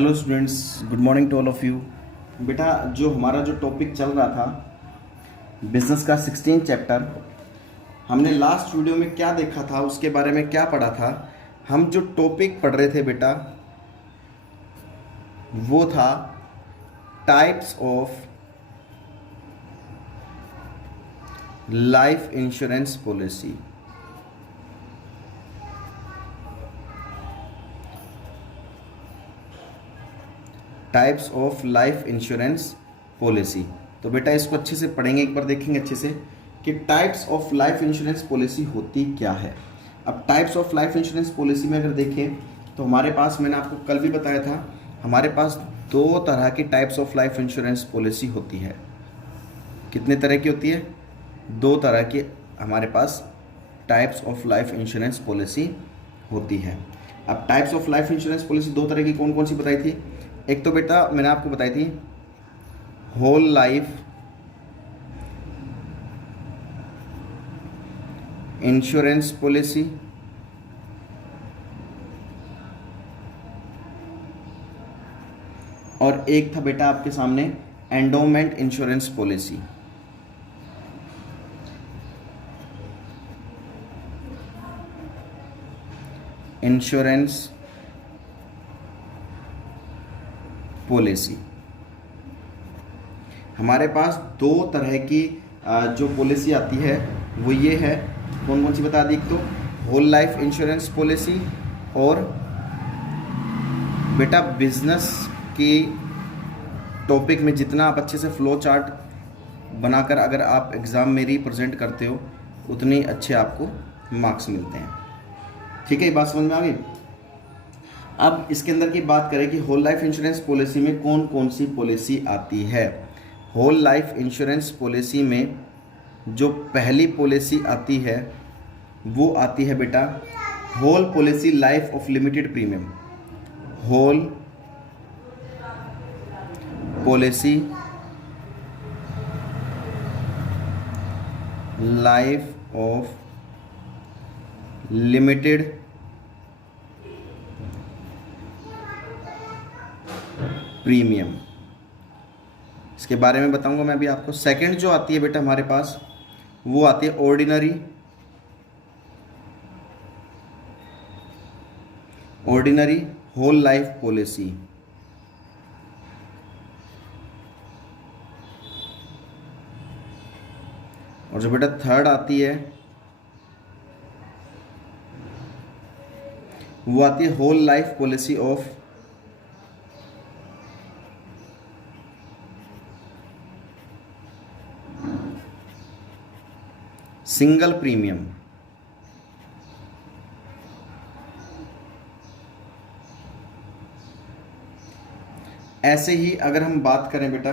Hello students, good morning to all of you. बेटा, जो हमारा टॉपिक चल रहा था बिजनेस का 16 चैप्टर, हमने लास्ट वीडियो में क्या देखा था, उसके बारे में क्या पढ़ा था। हम जो टॉपिक पढ़ रहे थे बेटा, वो था types of life insurance policy. Types of life insurance policy. तो बेटा इसको अच्छे से पढ़ेंगे, एक बार देखेंगे अच्छे से कि types of life insurance policy होती क्या है। अब types of life insurance policy में अगर देखें तो हमारे पास, मैंने आपको कल भी बताया था, हमारे पास दो तरह की types of life insurance policy होती है। कितने तरह की होती है? दो तरह की हमारे पास types of life insurance policy होती है। अब types of life insurance policy दो तरह की कौन कौन सी बताई थी? एक तो बेटा मैंने आपको बताई थी होल लाइफ इंश्योरेंस पॉलिसी, और एक था बेटा आपके सामने endowment insurance policy. Insurance policy हमारे पास दो तरह की जो पॉलिसी आती है वो ये है। कौन कौन सी बता दी? एक तो होल लाइफ इंश्योरेंस पॉलिसी, और बेटा बिजनेस की टॉपिक में जितना आप अच्छे से फ्लो चार्ट बनाकर अगर आप एग्ज़ाम में रिप्रेजेंट करते हो उतने अच्छे आपको मार्क्स मिलते हैं। ठीक है, ये बात समझ में आ गई। अब इसके अंदर की बात करें कि होल लाइफ इंश्योरेंस पॉलिसी में कौन कौन सी पॉलिसी आती है। होल लाइफ इंश्योरेंस पॉलिसी में जो पहली पॉलिसी आती है वो आती है बेटा whole policy life of limited premium. Whole policy life of limited premium, इसके बारे में बताऊंगा मैं अभी आपको। सेकंड जो आती है बेटा हमारे पास वो आती है ऑर्डिनरी होल लाइफ पॉलिसी। और जो बेटा थर्ड आती है वो आती है whole life policy of single premium. ऐसे ही अगर हम बात करें बेटा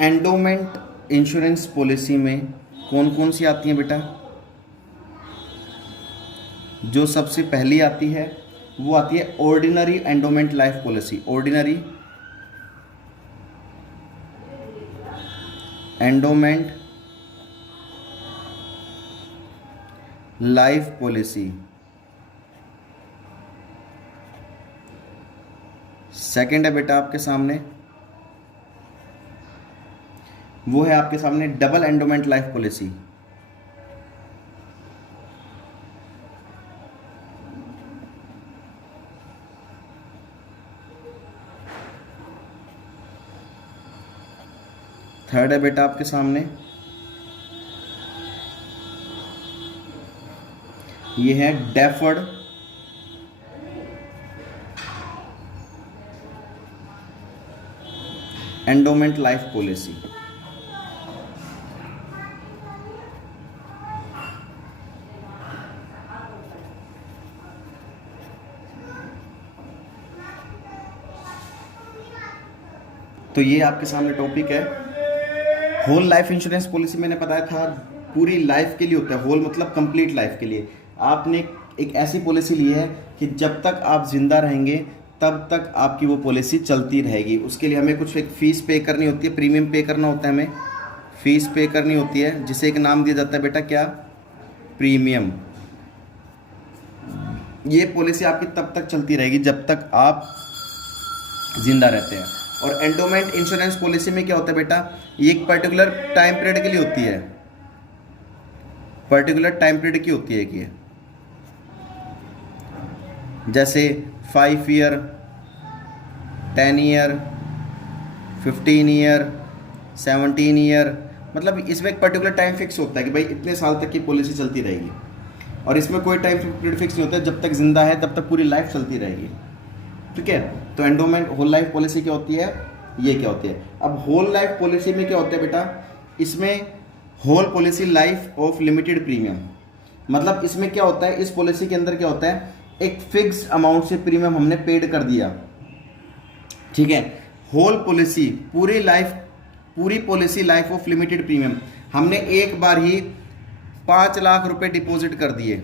एंडोमेंट इंश्योरेंस पॉलिसी में कौन कौन सी आती हैं बेटा? जो सबसे पहली आती है वो आती है ordinary endowment life policy. Ordinary endowment life policy. Second है बेटा आपके सामने, वो है आपके सामने double endowment life policy. Third है बेटा आपके सामने ये है डेफर्ड एंडोमेंट लाइफ पॉलिसी। तो ये आपके सामने टॉपिक है। होल लाइफ इंश्योरेंस पॉलिसी मैंने बताया था पूरी लाइफ के लिए होता है। होल मतलब कंप्लीट लाइफ के लिए। आपने एक ऐसी पॉलिसी ली है कि जब तक आप जिंदा रहेंगे तब तक आपकी वो पॉलिसी चलती रहेगी। उसके लिए हमें कुछ एक फ़ीस पे करनी होती है, प्रीमियम पे करना होता है, हमें फ़ीस पे करनी होती है, जिसे एक नाम दिया जाता है बेटा क्या? प्रीमियम। ये पॉलिसी आपकी तब तक चलती रहेगी जब तक आप जिंदा रहते हैं। और एंडोमेंट इंश्योरेंस पॉलिसी में क्या होता है बेटा, ये एक पर्टिकुलर टाइम पीरियड के लिए होती है, पर्टिकुलर टाइम पीरियड की होती है कि ये जैसे 5 ईयर, 10 ईयर, 15 ईयर, 17 ईयर, मतलब इसमें एक पर्टिकुलर टाइम फिक्स होता है कि भाई इतने साल तक की पॉलिसी चलती रहेगी। और इसमें कोई टाइम पीरियड फिक्स नहीं होता है, जब तक जिंदा है तब तक पूरी लाइफ चलती रहेगी। ठीक है, तो एंडोमेंट होल लाइफ पॉलिसी क्या होती है, ये क्या होती है। अब होल लाइफ पॉलिसी में क्या होता है बेटा, इसमें whole policy life of limited premium, मतलब इसमें क्या होता है, इस पॉलिसी के अंदर क्या होता है, एक फिक्स्ड अमाउंट से प्रीमियम हमने पेड कर दिया। ठीक है, होल पॉलिसी पूरी लाइफ, पूरी policy life of limited premium, हमने एक बार ही 5 लाख रुपए डिपॉजिट कर दिए।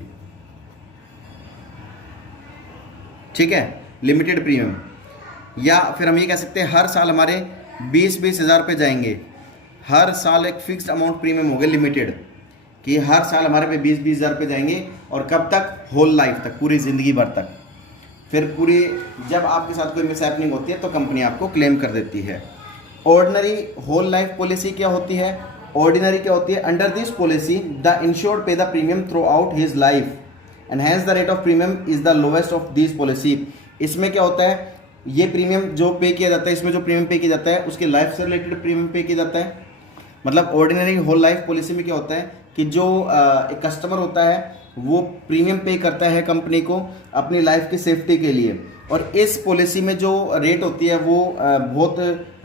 ठीक है, लिमिटेड प्रीमियम, या फिर हम ये कह सकते हैं हर साल हमारे 20-20 हज़ार रुपये जाएंगे। हर साल एक फिक्स्ड अमाउंट प्रीमियम हो गया लिमिटेड, कि हर साल हमारे पे 20-20 हज़ार रुपये जाएंगे, और कब तक, होल लाइफ तक, पूरी ज़िंदगी भर तक। फिर पूरी, जब आपके साथ कोई मिस हैपनिंग होती है तो कंपनी आपको क्लेम कर देती है। ऑर्डिनरी होल लाइफ पॉलिसी क्या होती है, ऑर्डिनरी क्या होती है, under this policy the insured pay the premium throughout his life and has the rate of premium is the lowest of this policy. इसमें क्या होता है, ये प्रीमियम जो पे किया जाता है, इसमें जो प्रीमियम पे किया जाता है उसके लाइफ से रिलेटेड प्रीमियम पे किया जाता है। मतलब ऑर्डिनरी होल लाइफ पॉलिसी में क्या होता है कि जो एक कस्टमर होता है वो प्रीमियम पे करता है कंपनी को अपनी लाइफ की सेफ्टी के लिए, और इस पॉलिसी में जो रेट होती है वो बहुत,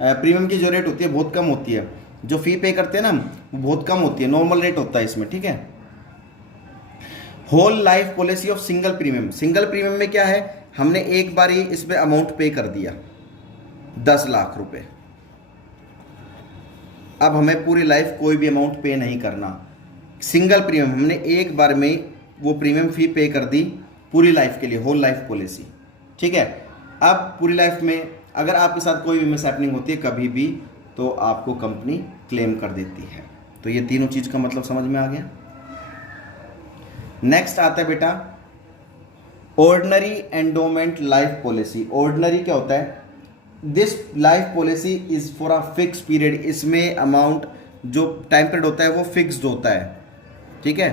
प्रीमियम की जो रेट होती है बहुत कम होती है, जो फी पे करते हैं ना वो बहुत कम होती है, नॉर्मल रेट होता है इसमें। ठीक है, whole life policy of single premium, single premium में क्या है, हमने एक बार ही इसमें अमाउंट पे कर दिया 10 लाख रुपए, अब हमें पूरी लाइफ कोई भी अमाउंट पे नहीं करना। सिंगल प्रीमियम हमने एक बार में वो प्रीमियम फी पे कर दी पूरी लाइफ के लिए, होल लाइफ पॉलिसी। ठीक है, अब पूरी लाइफ में अगर आपके साथ कोई भी मिस हैपनिंग होती है कभी भी, तो आपको कंपनी क्लेम कर देती है। तो ये तीनों चीज़ का मतलब समझ में आ गया। नेक्स्ट आता है बेटा ordinary endowment life policy. Ordinary क्या होता है, this life policy is for a fix period, इसमें अमाउंट जो टाइम पीरियड होता है वो फिक्स्ड होता है। ठीक है,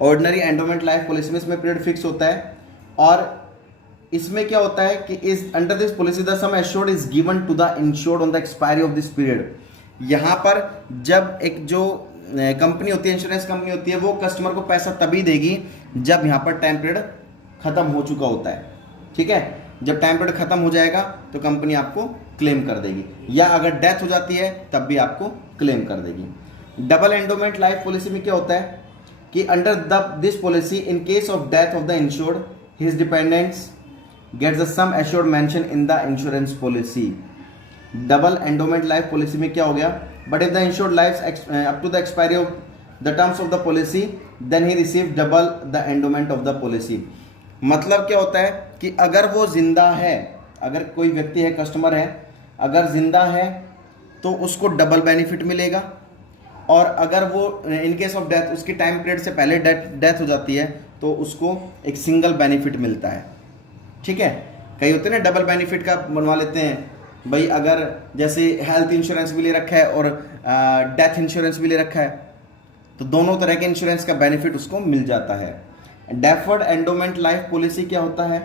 ऑर्डिनरी एंडोमेंट लाइफ पॉलिसी में इसमें पीरियड फिक्स होता है, और इसमें क्या होता है कि is under this policy the sum assured is given to the insured on the expiry of this period. यहाँ पर जब एक जो कंपनी होती है, इंश्योरेंस कंपनी होती है, वो कस्टमर को पैसा तभी देगी जब यहाँ पर टाइम पीरियड खत्म हो चुका होता है। ठीक है, जब टाइम पीरियड खत्म हो जाएगा तो कंपनी आपको क्लेम कर देगी, या अगर डेथ हो जाती है तब भी आपको क्लेम कर देगी। डबल एंडोमेंट लाइफ पॉलिसी में क्या होता है कि under this policy in case of death of the insured his dependents gets the sum assured mention in the insurance policy. Double endowment life policy में क्या हो गया, but if the insured life up to the expiry of the terms of the policy then he receive double the endowment of the policy. मतलब क्या होता है कि अगर वो जिंदा है, अगर कोई व्यक्ति है, कस्टमर है, अगर जिंदा है तो उसको डबल बेनिफिट मिलेगा, और अगर वो इन केस ऑफ डेथ, उसकी टाइम पीरियड से पहले डेथ हो जाती है तो उसको एक सिंगल बेनिफिट मिलता है। ठीक है, कई होते हैं ना डबल बेनिफिट का बनवा लेते हैं भाई, अगर जैसे हेल्थ इंश्योरेंस भी ले रखा है और डेथ इंश्योरेंस भी ले रखा है, तो दोनों तरह के इंश्योरेंस का बेनिफिट उसको मिल जाता है। डेफर्ड एंडोमेंट लाइफ पॉलिसी क्या होता है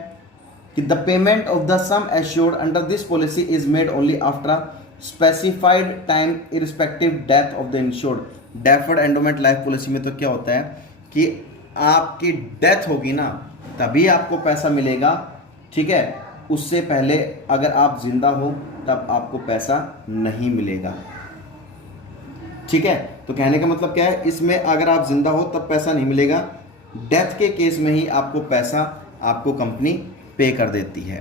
कि the payment of the sum assured under this policy is made only after a specified time irrespective death of the insured. Deferred endowment life policy में तो क्या होता है कि आपकी डेथ होगी ना तभी आपको पैसा मिलेगा। ठीक है, उससे पहले अगर आप जिंदा हो तब आपको पैसा नहीं मिलेगा। ठीक है, तो कहने का मतलब क्या है, इसमें अगर आप जिंदा हो तब पैसा नहीं मिलेगा, डेथ के केस में ही आपको पैसा आपको कंपनी पे कर देती है।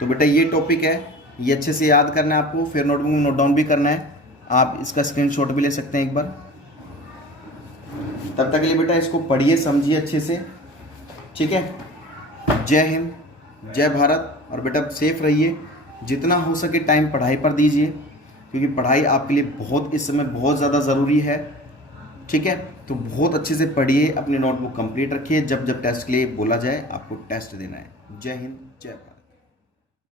तो बेटा ये टॉपिक है, ये अच्छे से याद करना है आपको, फिर नोटबुक में नोट डाउन भी करना है, आप इसका स्क्रीनशॉट भी ले सकते हैं एक बार। तब तक के लिए बेटा इसको पढ़िए, समझिए अच्छे से। ठीक है, जय हिंद, जय भारत, और बेटा सेफ रहिए, जितना हो सके टाइम पढ़ाई पर दीजिए, क्योंकि पढ़ाई आपके लिए बहुत इस समय बहुत ज़्यादा ज़रूरी है। ठीक है, तो बहुत अच्छे से पढ़िए, अपनी नोटबुक कंप्लीट रखिए, जब जब टेस्ट के लिए बोला जाए आपको टेस्ट देना है। जय हिंद, जय भारत।